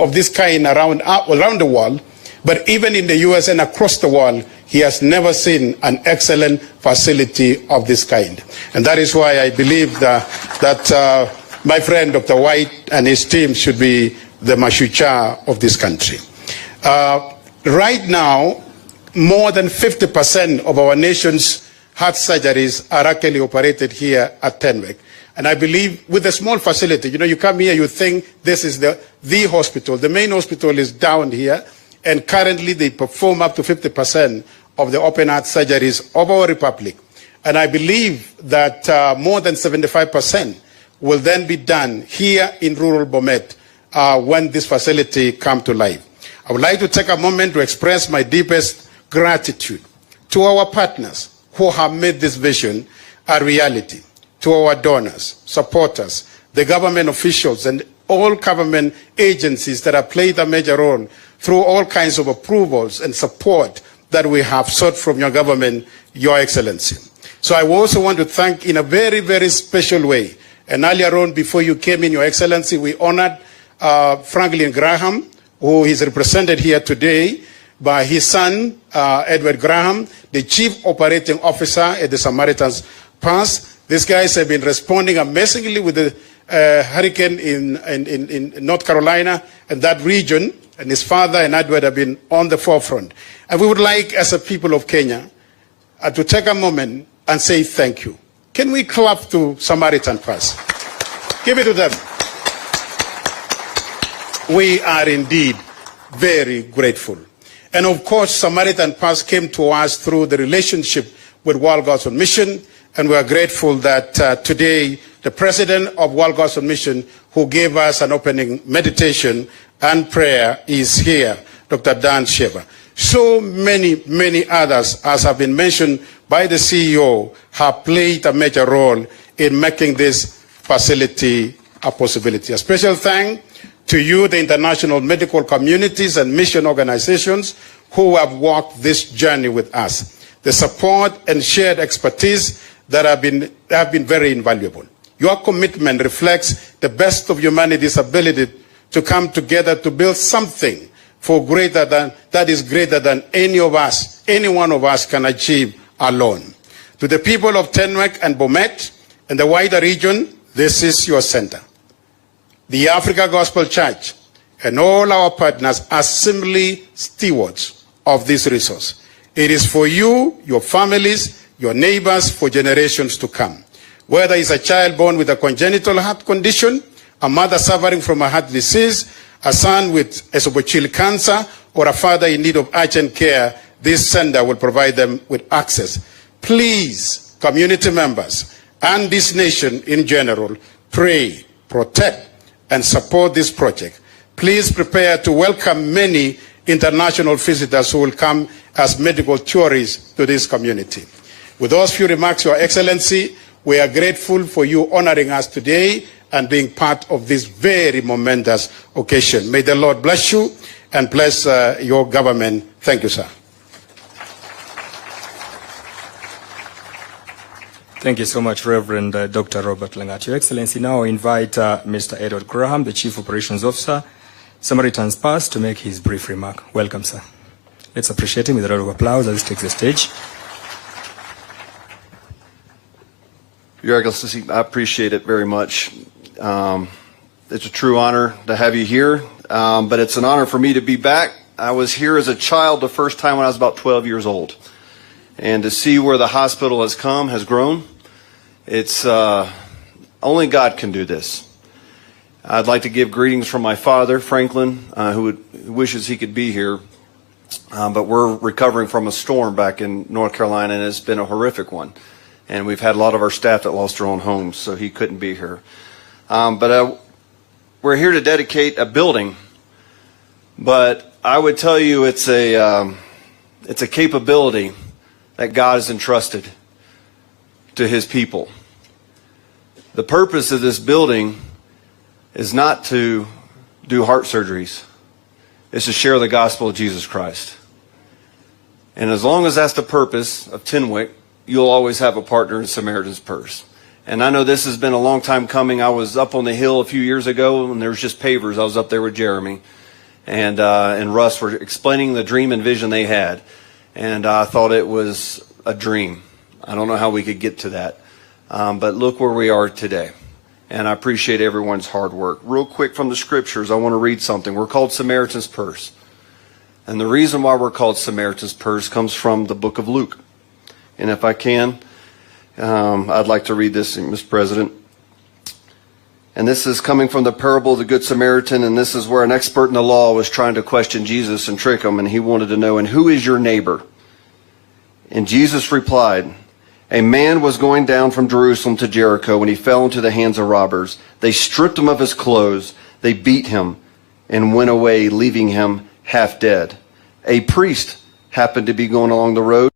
of this kind around the world, but even in the US and across the world, he has never seen an excellent facility of this kind. And that is why I believe that my friend Dr. White and his team should be the Mashucha of this country. Right now, more than 50% of our nation's heart surgeries are actually operated here at Tenwek. And I believe with a small facility, you come here, you think this is the hospital. The main hospital is down here, and currently they perform up to 50% of the open heart surgeries of our republic. And I believe that more than 75% will then be done here in rural Bomet when this facility comes to life. I would like to take a moment to express my deepest gratitude to our partners who have made this vision a reality, to our donors, supporters, the government officials, and all government agencies that have played a major role through all kinds of approvals and support that we have sought from your government, Your Excellency. So I also want to thank in a very, very special way. And earlier on, before you came in, Your Excellency, we honored Franklin Graham, who is represented here today by his son, Edward Graham, the Chief Operating Officer at the Samaritan's Pass. These guys have been responding amazingly with the hurricane in North Carolina and that region, and his father and Edward have been on the forefront. And we would like, as a people of Kenya, to take a moment and say thank you. Can we clap to Samaritan Pass? Give it to them. We are indeed very grateful. And of course, Samaritan Pass came to us through the relationship with World Gospel Mission, and we are grateful that today the president of World Gospel Mission, who gave us an opening meditation and prayer, is here, Dr. Dan Sheva. So many, many others, as have been mentioned by the CEO, have played a major role in making this facility a possibility. A special thanks to you, the international medical communities and mission organizations who have walked this journey with us. The support and shared expertise that have been very invaluable. Your commitment reflects the best of humanity's ability to come together to build something that is greater than any one of us can achieve alone. To the people of Tenwek and Bomet and the wider region, this is your center. The Africa Gospel Church and all our partners are simply stewards of this resource. It is for you, your families, your neighbors, for generations to come. Whether it's a child born with a congenital heart condition, a mother suffering from a heart disease, a son with esophageal cancer, or a father in need of urgent care, this center will provide them with access. Please, community members and this nation in general, pray, protect, and support this project. Please prepare to welcome many international visitors who will come as medical tourists to this community. With those few remarks, Your Excellency, we are grateful for you honoring us today and being part of this very momentous occasion. May the Lord bless you and bless your government. Thank you, sir. Thank you so much, Reverend Dr. Robert Langat. Your Excellency, now I invite Mr. Edward Graham, the Chief Operations Officer, Samaritan's Pass, to make his brief remark. Welcome, sir. Let's appreciate him with a round of applause as he takes the stage. Your Excellency, I appreciate it very much. It's a true honor to have you here, but it's an honor for me to be back. I was here as a child the first time when I was about 12 years old. And to see where the hospital has grown, it's only God can do this. I'd like to give greetings from my father, Franklin, who wishes he could be here. But we're recovering from a storm back in North Carolina, and it's been a horrific one. And we've had a lot of our staff that lost their own homes, so he couldn't be here. But we're here to dedicate a building. But I would tell you it's a capability that God has entrusted to his people. The purpose of this building is not to do heart surgeries. It's to share the gospel of Jesus Christ. And as long as that's the purpose of Tenwek, you'll always have a partner in Samaritan's Purse. And I know this has been a long time coming. I was up on the hill a few years ago, and there was just pavers. I was up there with Jeremy. and Russ for explaining the dream and vision they had. And I thought it was a dream. I don't know how we could get to that. But look where we are today. And I appreciate everyone's hard work. Real quick from the scriptures, I want to read something. We're called Samaritan's Purse. And the reason why we're called Samaritan's Purse comes from the book of Luke. And if I can, I'd like to read this, Mr. President. And this is coming from the parable of the Good Samaritan, and this is where an expert in the law was trying to question Jesus and trick him, and he wanted to know, and who is your neighbor? And Jesus replied, a man was going down from Jerusalem to Jericho when he fell into the hands of robbers. They stripped him of his clothes, they beat him, and went away, leaving him half dead. A priest happened to be going along the road.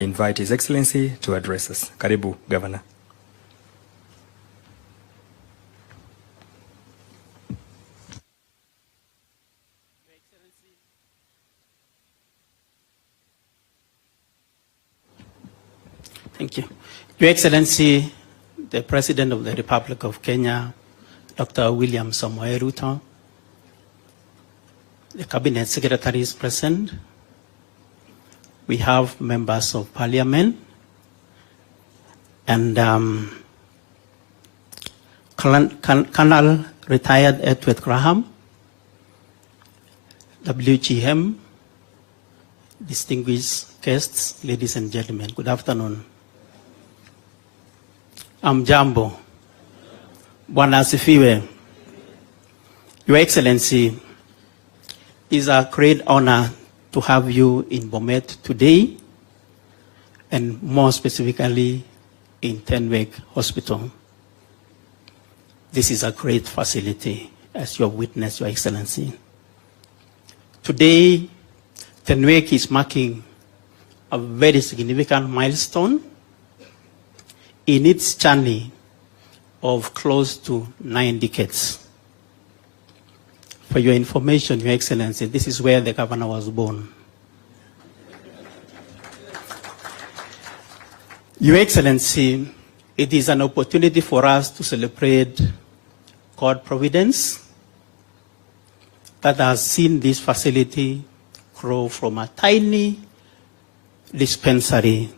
I invite His Excellency to address us. Karibu, Governor. Thank you. Your Excellency, the President of the Republic of Kenya, Dr. William Samoei Ruto, the Cabinet Secretaries present, we have members of Parliament, and Colonel Retired Edward Graham, WGM, distinguished guests, ladies and gentlemen, good afternoon. Jambo. Bwana asifiwe. Your Excellency, it's a great honor to have you in Bomet today, and more specifically in Tenwek Hospital. This is a great facility, as you have witnessed, Your Excellency. Today, Tenwek is marking a very significant milestone in its journey of close to 9 decades. For your information, Your Excellency, this is where the governor was born. Your Excellency, it is an opportunity for us to celebrate God's providence that has seen this facility grow from a tiny dispensary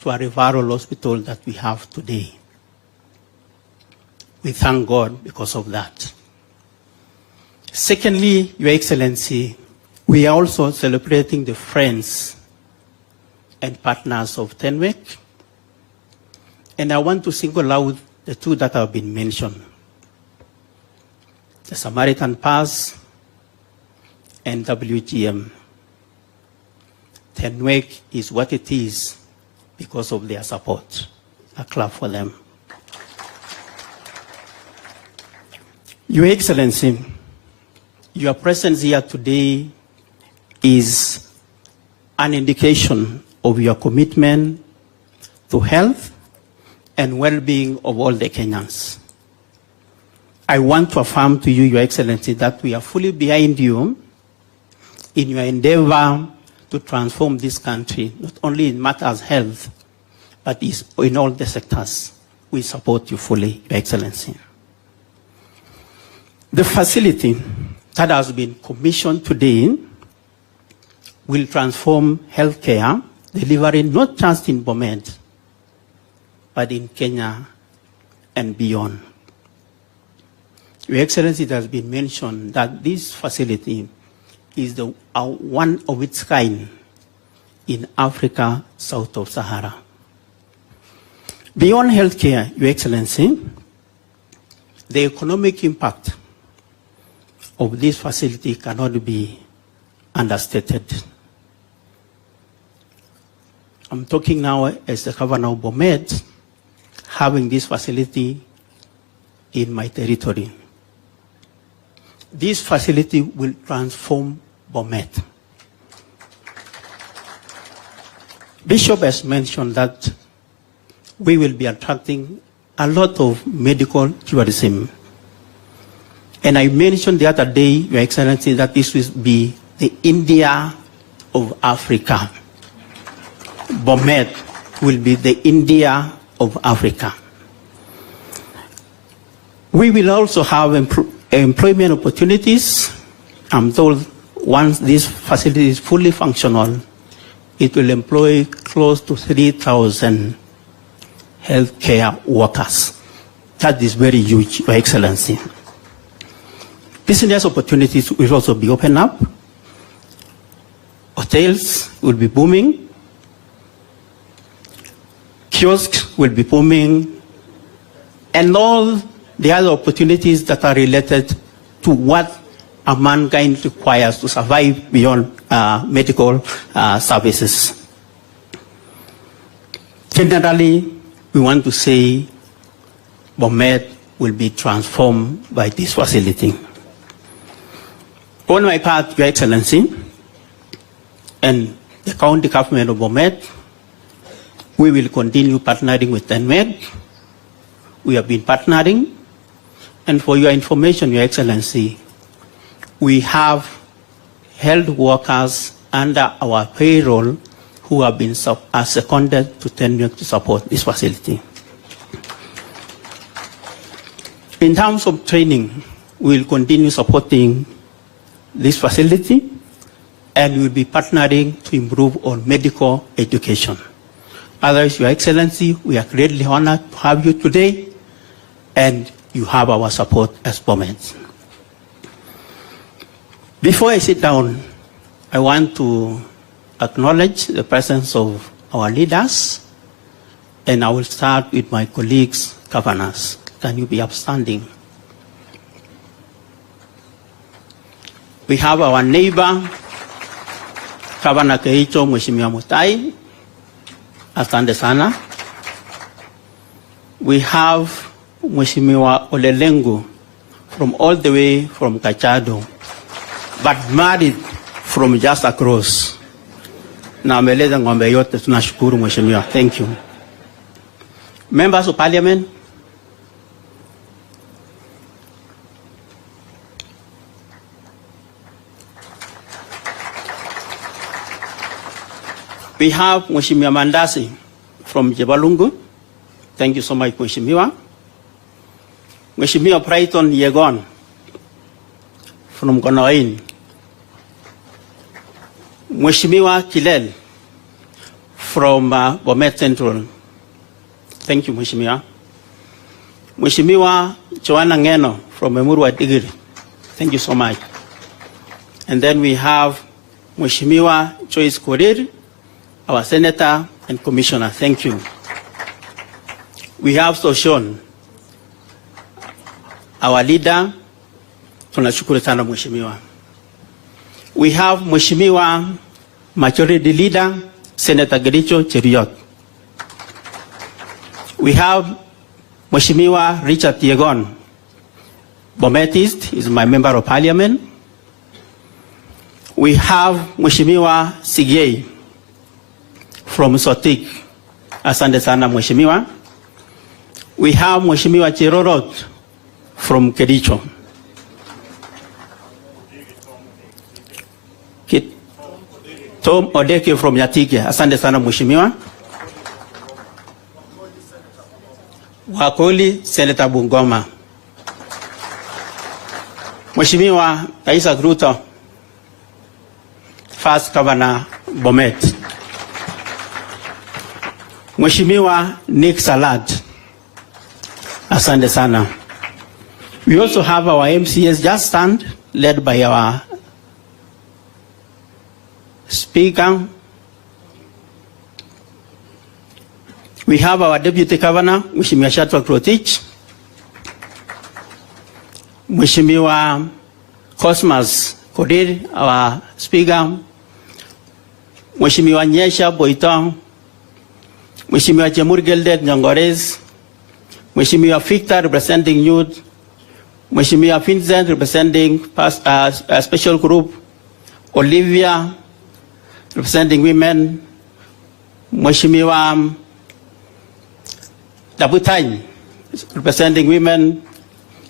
to a referral hospital that we have today. We thank God because of that. Secondly, Your Excellency, we are also celebrating the friends and partners of Tenwek. And I want to single out the two that have been mentioned. The Samaritan Pass and WGM. Tenwek is what it is because of their support. A clap for them. Your Excellency, your presence here today is an indication of your commitment to health and well-being of all the Kenyans. I want to affirm to you, Your Excellency, that we are fully behind you in your endeavor to transform this country, not only in matters of health, but in all the sectors. We support you fully, Your Excellency. The facility that has been commissioned today will transform healthcare, delivering not just in Bomet, but in Kenya and beyond. Your Excellency, it has been mentioned that this facility is the one of its kind in Africa, south of Sahara. Beyond healthcare, Your Excellency, the economic impact of this facility cannot be understated. I'm talking now as the governor of Bomet, having this facility in my territory. This facility will transform Bomet. Bishop has mentioned that we will be attracting a lot of medical tourism. And I mentioned the other day, Your Excellency, that this will be the India of Africa. Bomet will be the India of Africa. We will also have employment opportunities I'm told once this facility is fully functional, it will employ close to 3,000 healthcare workers. That is very huge, Your Excellency. Business opportunities will also be opened up. Hotels will be booming. Kiosks will be booming. And all the other opportunities that are related to what a mankind requires to survive beyond medical services. Generally, we want to say Bomet will be transformed by this facility. On my part, Your Excellency, and the county government of Bomet, we will continue partnering with NMED. We have been partnering. And for your information, Your Excellency, we have health workers under our payroll who have been seconded to NMED to support this facility. In terms of training, we will continue supporting this facility, and we will be partnering to improve on medical education. Otherwise, Your Excellency, we are greatly honored to have you today, and you have our support as Bomet. Before I sit down, I want to acknowledge the presence of our leaders, and I will start with my colleagues, governors. Can you be upstanding? We have our neighbor, Governor Keicho Mheshimiwa Mutai. Asante sana. We have Mheshimiwa Olelengu from all the way from Kajiado, but married from just across. Na ameleza ng'ombe yote, tunashukuru Mheshimiwa. Thank you. Members of Parliament, we have Mheshimiwa Mandasi from Jebalungu. Thank you so much, Mheshimiwa. Mheshimiwa Brighton Yegon from Gonoin. Mheshimiwa Kilel from Bomet Central. Thank you, Mheshimiwa. Mheshimiwa Joanna Ngeno from Emurua Digiri. Thank you so much. And then we have Mheshimiwa Joyce Korir, our Senator and Commissioner. Thank you. We have Soshon, our leader. Tunashukuru sana Mheshimiwa. We have Mheshimiwa Majority Leader, Senator Gericho Cheriot. We have Mheshimiwa Richard Yegon, Bomet East, is my Member of Parliament. We have Mheshimiwa Sigei from Sotik. Asante sana Mheshimiwa. We have Mheshimiwa Chirorot from Kericho. Tom Odeke from Yatike. Asante sana Mheshimiwa. Wakoli Senator Bungoma. Mheshimiwa Isaac Ruto, First Governor Bomet. Mheshimiwa Nick Salad. Asante sana. We also have our MCS just stand, led by our Speaker. We have our Deputy Governor, Mheshimiwa Shatwa Krotich. Mheshimiwa Cosmas Kodir, our Speaker. Mheshimiwa Nyesha Boitong. Mheshimiwa Jemur Gildet Nyongores. Mheshimiwa Victor representing youth. Mheshimiwa Vincent representing a special group. Olivia representing women. Mheshimiwa Dabutai representing women.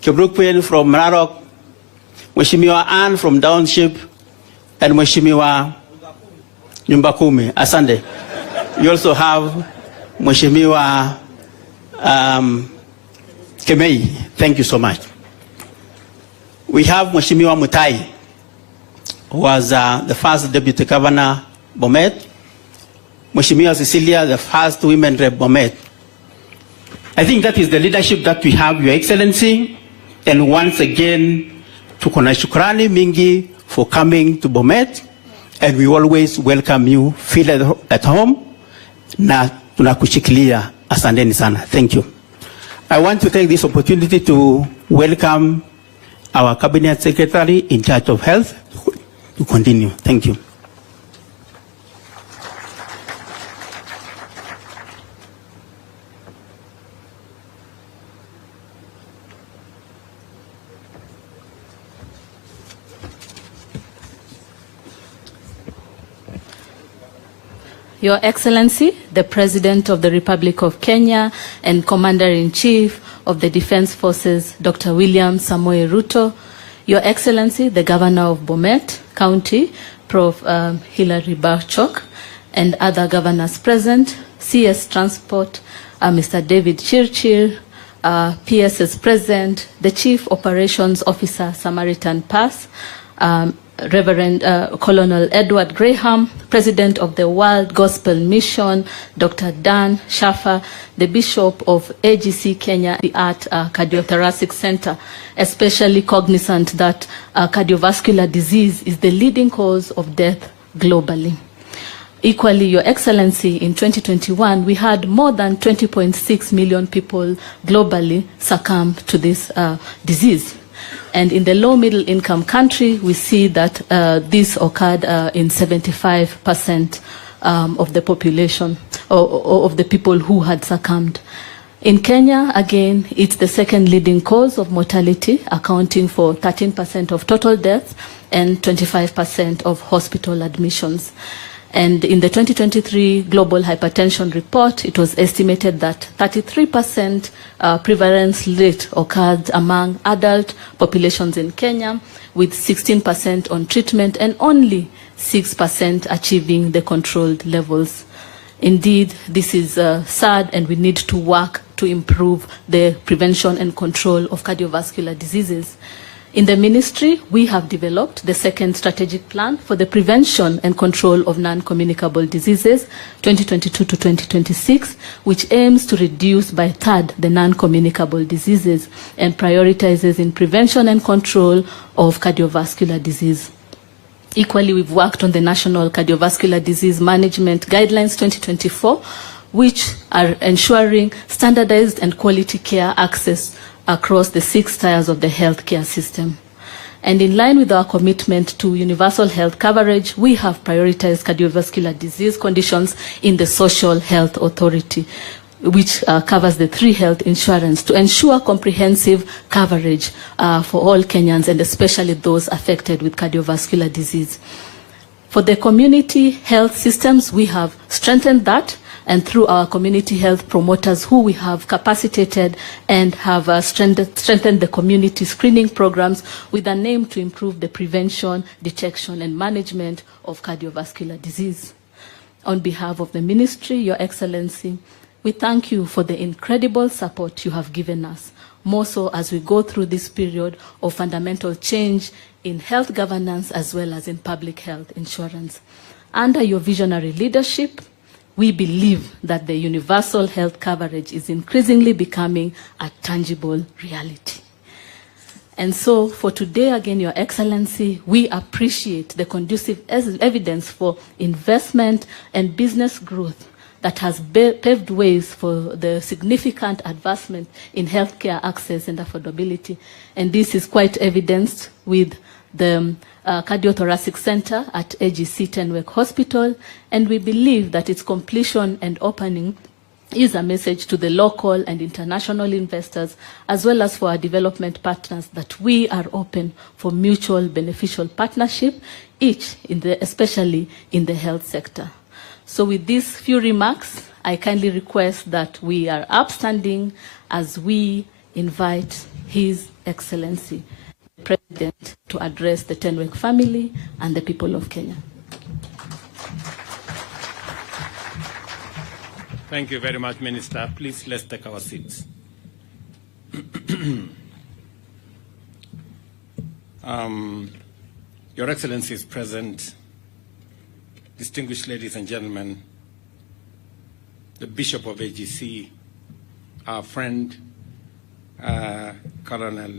Kibrukpin from Narok. Mheshimiwa Ann from Township. And Mheshimiwa Nyumbakumi. Asante. You also have Mheshimiwa Kemei. Thank you so much. We have Mheshimiwa Mutai was the first Deputy Governor, Bomet. Mheshimiwa Cecilia, the first women rep, Bomet. I think that is the leadership that we have, Your Excellency. And once again, tuko na shukrani mingi for coming to Bomet. And we always welcome you. Feel at home. Na tunakushikilia. Asanteni sana. Thank you. I want to take this opportunity to welcome our Cabinet Secretary in charge of health to continue. Thank you. Your Excellency, the President of the Republic of Kenya and Commander-in-Chief of the Defense Forces, Dr. William Samoei Ruto, Your Excellency, the Governor of Bomet County, Prof. Hilary Barchok, and other governors present, CS Transport, Mr. David Chirchir, PSS present, the Chief Operations Officer, Samaritan Pass, Reverend Colonel Edward Graham, President of the World Gospel Mission, Dr. Dan Shafa, the Bishop of AGC Kenya at Cardiothoracic Center, especially cognizant that cardiovascular disease is the leading cause of death globally. Equally, Your Excellency, in 2021, we had more than 20.6 million people globally succumb to this disease. And in the low-middle income country, we see that this occurred in 75% of the population, or of the people who had succumbed. In Kenya, again, it's the second leading cause of mortality, accounting for 13% of total deaths and 25% of hospital admissions. And in the 2023 Global Hypertension Report, it was estimated that 33% prevalence rate occurred among adult populations in Kenya, with 16% on treatment and only 6% achieving the controlled levels. Indeed, this is sad, and we need to work to improve the prevention and control of cardiovascular diseases. In the ministry, we have developed the second strategic plan for the prevention and control of non-communicable diseases, 2022 to 2026, which aims to reduce by a third the non-communicable diseases and prioritizes in prevention and control of cardiovascular disease. Equally, we've worked on the National Cardiovascular Disease Management Guidelines 2024, which are ensuring standardized and quality care access across the 6 tiers of the healthcare system. And in line with our commitment to universal health coverage, we have prioritized cardiovascular disease conditions in the Social Health Authority, which covers the 3 health insurance to ensure comprehensive coverage for all Kenyans, and especially those affected with cardiovascular disease. For the community health systems, we have strengthened that, and through our community health promoters who we have capacitated and have strengthened the community screening programs with an aim to improve the prevention, detection, and management of cardiovascular disease. On behalf of the ministry, Your Excellency, we thank you for the incredible support you have given us, more so as we go through this period of fundamental change in health governance as well as in public health insurance. Under your visionary leadership, we believe that the universal health coverage is increasingly becoming a tangible reality. And so for today, again, Your Excellency, we appreciate the conducive evidence for investment and business growth that has paved ways for the significant advancement in healthcare access and affordability. And this is quite evidenced with the Cardiothoracic Center at AGC Tenwek Hospital, and we believe that its completion and opening is a message to the local and international investors, as well as for our development partners, that we are open for mutual beneficial partnership, especially in the health sector. So with these few remarks, I kindly request that we are upstanding as we invite His Excellency, President, to address the Tenwek family and the people of Kenya. Thank you very much, Minister. Please, let's take our seats. Your Excellencies present, distinguished ladies and gentlemen, the Bishop of AGC, our friend, Colonel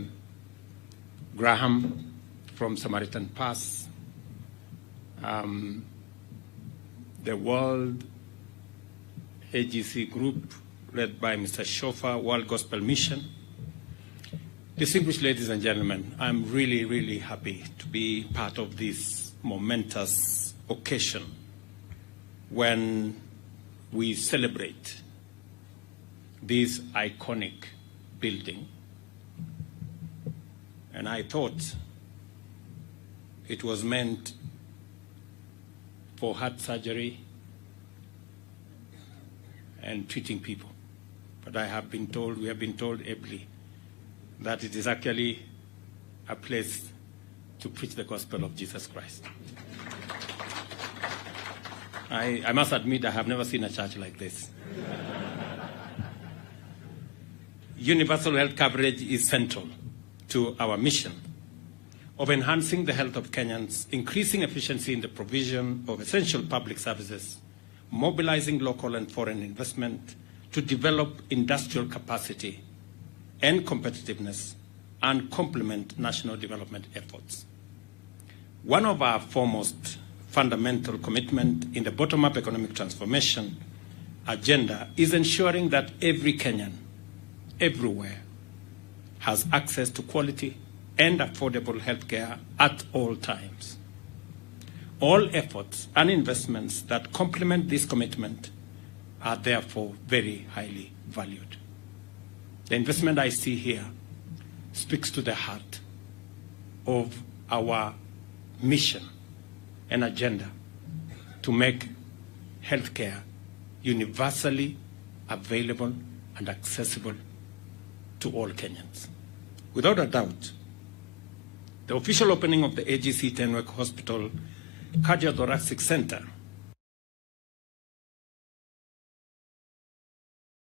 Graham from Samaritan Pass, the World AGC Group led by Mr. Shofa, World Gospel Mission. Distinguished ladies and gentlemen, I'm really, really happy to be part of this momentous occasion when we celebrate this iconic building. And I thought it was meant for heart surgery and treating people. But I have been told, we have been told ably, that it is actually a place to preach the gospel of Jesus Christ. I must admit I have never seen a church like this. Universal health coverage is central to our mission of enhancing the health of Kenyans, increasing efficiency in the provision of essential public services, mobilizing local and foreign investment to develop industrial capacity and competitiveness and complement national development efforts. One of our foremost fundamental commitment in the bottom-up economic transformation agenda is ensuring that every Kenyan, everywhere, has access to quality and affordable health care at all times. All efforts and investments that complement this commitment are therefore very highly valued. The investment I see here speaks to the heart of our mission and agenda to make healthcare universally available and accessible to all Kenyans. Without a doubt, the official opening of the AGC Tenwek Hospital Cardiothoracic Center